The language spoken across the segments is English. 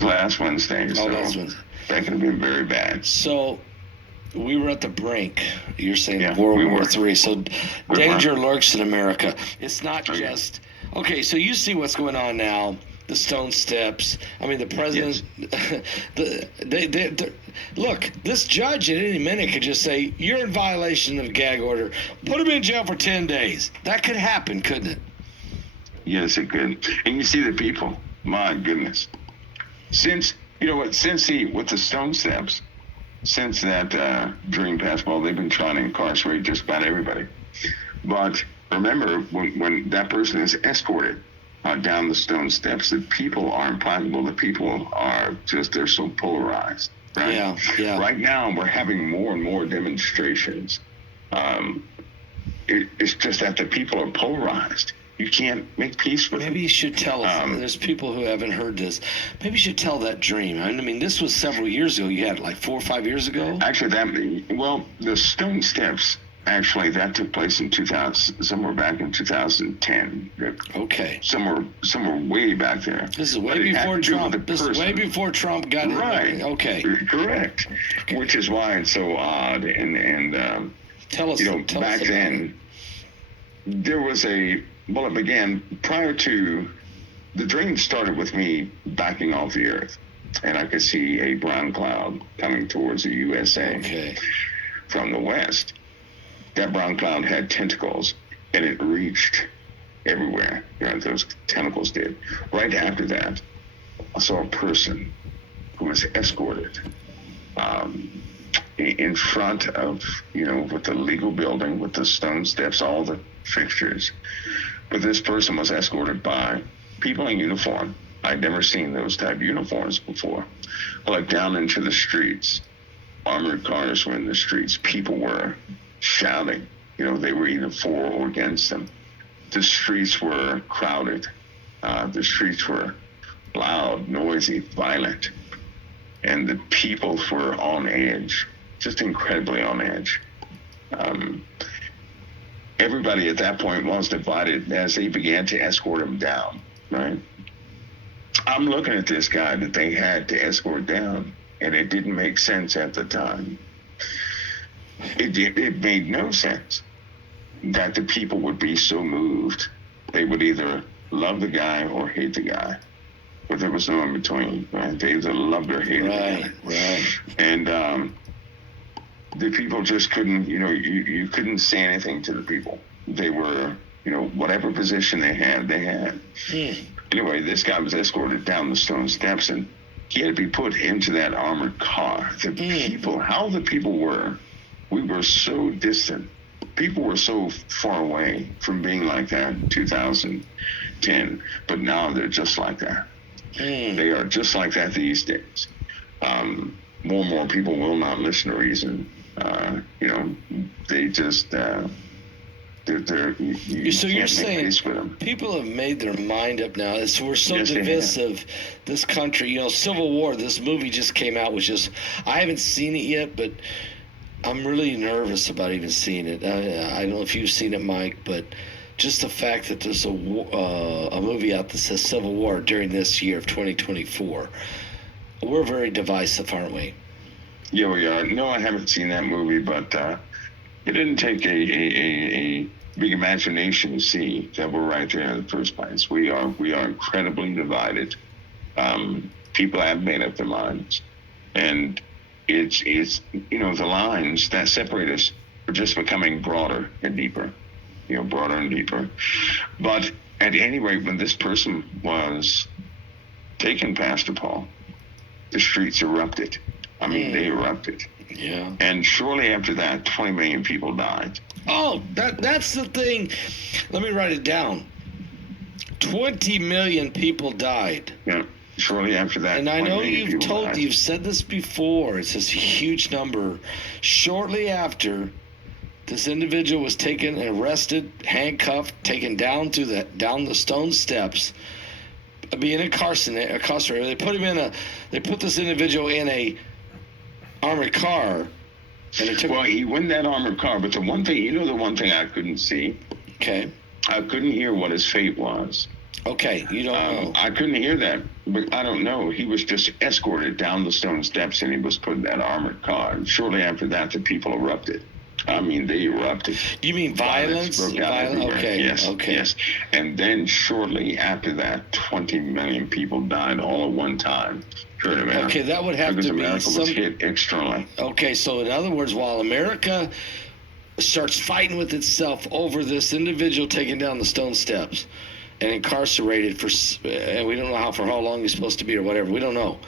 last Wednesday. Oh, So last Wednesday. that could have been very bad. So we were at the brink. You're saying Yeah, World we War were. III. So We danger were. lurks in America. It's not Oh, yeah. just okay. So you see what's going on now. The Stone Steps. I mean, the president. Look. This judge at any minute could just say, "You're in violation of the gag order. Put him in jail for 10 days." That could happen, couldn't it? Yes, it could. And you see the people. My goodness. Since with the Stone Steps, since that dream passed, well, they've been trying to incarcerate just about everybody. But remember, when that person is escorted down the Stone Steps, the people are implacable. The people are they're so polarized. Right? Yeah. Right now, we're having more and more demonstrations. It's just that the people are polarized. You can't make peace with Maybe you should tell us. There's people who haven't heard this. Maybe you should tell that dream. I mean, this was several years ago. You had it like 4 or 5 years ago. Actually, the Stone Steps. Actually, that took place in 2000, somewhere back in 2010. Okay. Somewhere way back there. This is way before Trump. This is way before Trump got in. Right. Okay. Correct. Okay. Which is why it's so odd. And tell us. Back then, there was it began prior to the dream. Started with me backing off the earth, and I could see a brown cloud coming towards the USA from the west. That brown cloud had tentacles, and it reached everywhere. Those tentacles did. Right after that, I saw a person who was escorted in front of, with the legal building, with the Stone Steps, all the fixtures. But this person was escorted by people in uniform. I'd never seen those type of uniforms before. Like down into the streets. Armored cars were in the streets. People were shouting. They were either for or against them. The streets were crowded. The streets were loud, noisy, violent. And the people were on edge, just incredibly on edge. Everybody at that point was divided as they began to escort him down, right? I'm looking at this guy that they had to escort down, and it didn't make sense at the time. It made no sense that the people would be so moved. They would either love the guy or hate the guy, but there was no in between, right? They either loved or hated the guy. Right. And the people just couldn't, you couldn't say anything to the people. They were, whatever position they had. Anyway, this guy was escorted down the Stone Steps, and he had to be put into that armored car. The people, how the people were, we were so distant. People were so far away from being like that in 2010, but now they're just like that. They are just like that these days. More and more people will not listen to reason. They just so you're saying people have made their mind up now. We're so divisive. This country, Civil War. This movie just came out, I haven't seen it yet, but I'm really nervous about even seeing it. I don't know if you've seen it, Mike, but just the fact that there's a movie out that says Civil War during this year of 2024. We're very divisive, aren't we? Yeah, we are. No, I haven't seen that movie, but it didn't take a big imagination to see that we're right there in the first place. We are incredibly divided. People have made up their minds, and it's the lines that separate us are just becoming broader and deeper, broader and deeper. But at any rate, when this person was taken, Pastor Paul, the streets erupted. I mean, they erupted. Yeah. And shortly after that, 20 million people died. Oh, that's the thing. Let me write it down. 20 million people died. Yeah. Shortly after that. And I know you've said this before. It's this huge number. Shortly after, this individual was taken and arrested, handcuffed, taken down the Stone Steps, being incarcerated. They put this individual in a armored car. And he went in that armored car, but the one thing I couldn't see. Okay. I couldn't hear what his fate was. Okay, you don't know. I couldn't hear that, but I don't know. He was just escorted down the stone steps, and he was put in that armored car. And shortly after that, the people erupted. I mean, they erupted. You mean violence? Okay. Yes. Okay. Yes. And then shortly after that, 20 million people died all at one time. Okay, that would have because to America be was hit externally. Okay, so in other words, while America starts fighting with itself over this individual taking down the stone steps and incarcerated for, and we don't know for how long he's supposed to be or whatever, we don't know.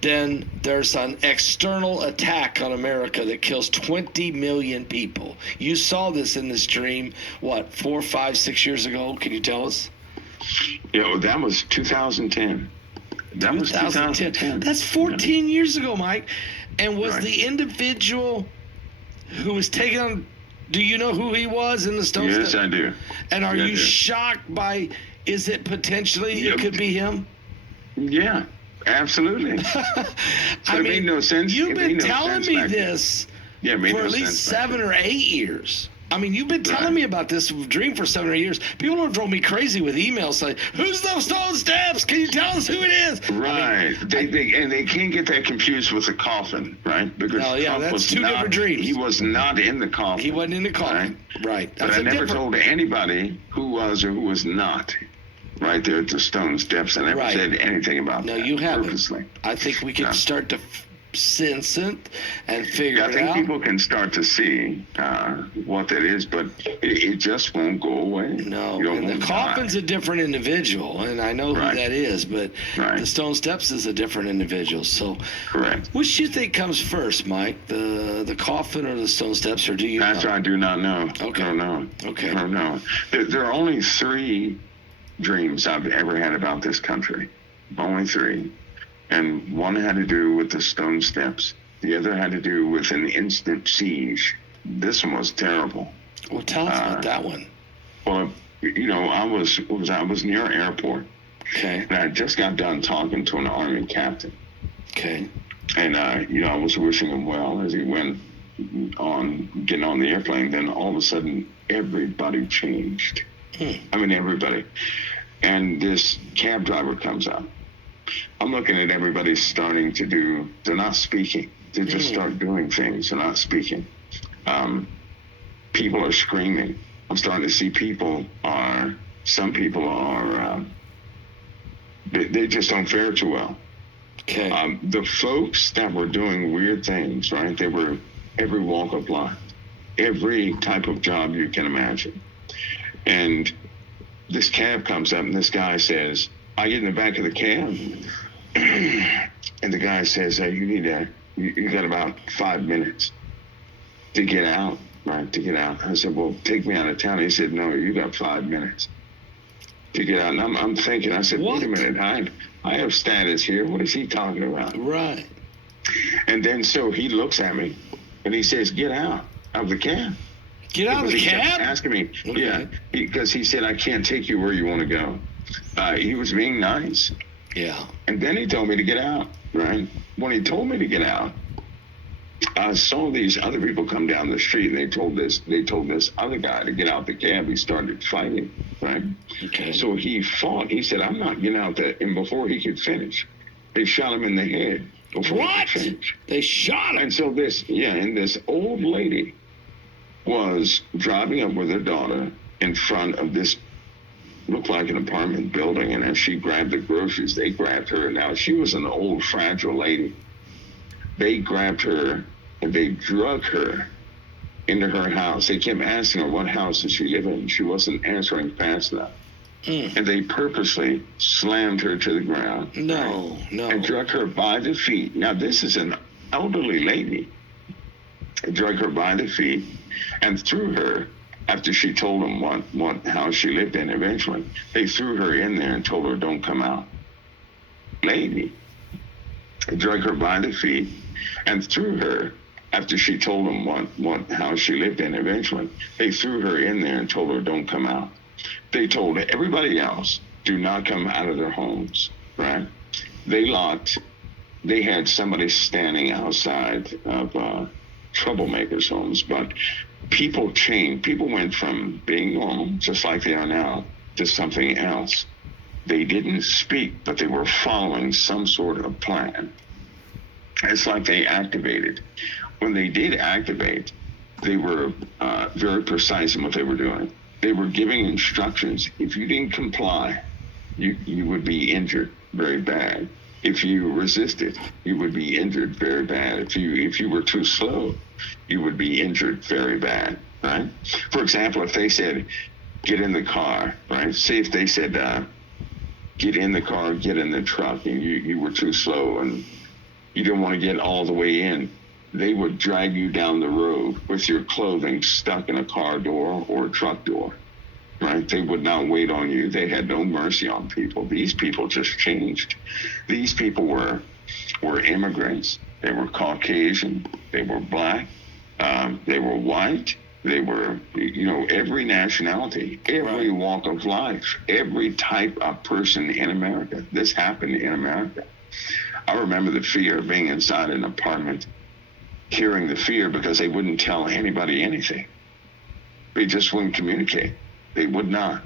Then there's an external attack on America that kills 20 million people. You saw this in this dream, 4, 5, 6 years ago? Can you tell us? That was 2010. That was 2010. That's 14 years ago, Mike. And was the individual who was taken on, do you know who he was in the stone steps? Yes, I do. And are you shocked by, is it potentially, it could be him? Yeah. Absolutely. I mean, it made no sense. You've been telling me this for at least 7 or 8 years. I mean, you've been telling me about this dream for 7 or 8 years. People have drove me crazy with emails saying, "Who's those stone steps? Can you tell us who it is?" Right. They can't get that confused with the coffin, right? Because that's two different dreams. He was not in the coffin. He wasn't in the coffin. Right. But I never told anybody who was or who was not. Right there at the stone steps, and I never said anything about that. No, you haven't. Purposely. I think we can start to sense it and figure it out. I think people can start to see what that is, but it just won't go away. No, and the coffin's a different individual, and I know who that is, but the stone steps is a different individual. So, correct. Which do you think comes first, Mike? The coffin or the stone steps, or do you know? I do not know. Okay. I don't know. Okay. I don't know. There are only 3 dreams I've ever had about this country. Only 3. And one had to do with the stone steps. The other had to do with an instant siege. This one was terrible. Well, tell us about that one. Well, I was near an airport. Okay. And I just got done talking to an Army captain. Okay. And, I was wishing him well as he went on, getting on the airplane. Then all of a sudden, everybody changed. I mean, everybody. And this cab driver comes up. I'm looking at everybody starting they're not speaking. They just start doing things. They're not speaking. People are screaming. I'm starting to see some people are, they just don't fare too well. Okay. The folks that were doing weird things, right? They were every walk of life, every type of job you can imagine. And this cab comes up, and this guy says, I get in the back of the cab, and the guy says, you got about 5 minutes to get out, right, to get out. I said, well, take me out of town. He said, no, you got 5 minutes to get out. And I'm thinking, I said, wait a minute, I have status here. What is he talking about? Right. And then so he looks at me, and he says, get out of the cab. Get out of the cab? Asking me, because he said, I can't take you where you want to go. He was being nice. Yeah. And then he told me to get out, right? When he told me to get out, I saw these other people come down the street, and they told this other guy to get out the cab. He started fighting, right? Okay. So he fought. He said, I'm not getting out there. And before he could finish, they shot him in the head. What? They shot him? And so this old lady was driving up with her daughter in front of this looked like an apartment building, and as she grabbed the groceries, they grabbed her. Now, she was an old, fragile lady. They grabbed her, and they drug her into her house. They kept asking her what house does she live in. She wasn't answering fast enough. And they purposely slammed her to the ground. No. And drug her by the feet. Now, this is an elderly lady. They drug her by the feet and threw her, after she told them what house she lived in eventually, they threw her in there and told her, don't come out. Lady. They drug her by the feet and threw her, after she told them what house she lived in eventually, they threw her in there and told her, don't come out. They told everybody else, do not come out of their homes, right? They had somebody standing outside of troublemakers' homes, but people changed. People went from being normal, just like they are now, to something else. They didn't speak, but they were following some sort of plan. It's like they activated. When they did activate, they were very precise in what they were doing. They were giving instructions. If you didn't comply, you would be injured very bad. If you resisted, you would be injured very bad. If you were too slow, you would be injured very bad, right? For example, if they said, get in the car, right? Say if they said, get in the car, get in the truck, and you were too slow and you didn't want to get all the way in, they would drag you down the road with your clothing stuck in a car door or a truck door, right? They would not wait on you. They had no mercy on people. These people just changed. These people were immigrants. They were Caucasian. They were black. They were white. They were, every nationality, every walk of life, every type of person in America. This happened in America. I remember the fear of being inside an apartment, hearing the fear because they wouldn't tell anybody anything. They just wouldn't communicate. They would not.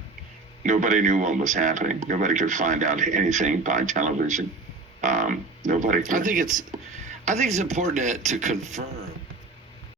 Nobody knew what was happening. Nobody could find out anything by television. Nobody could. I think it's important to confirm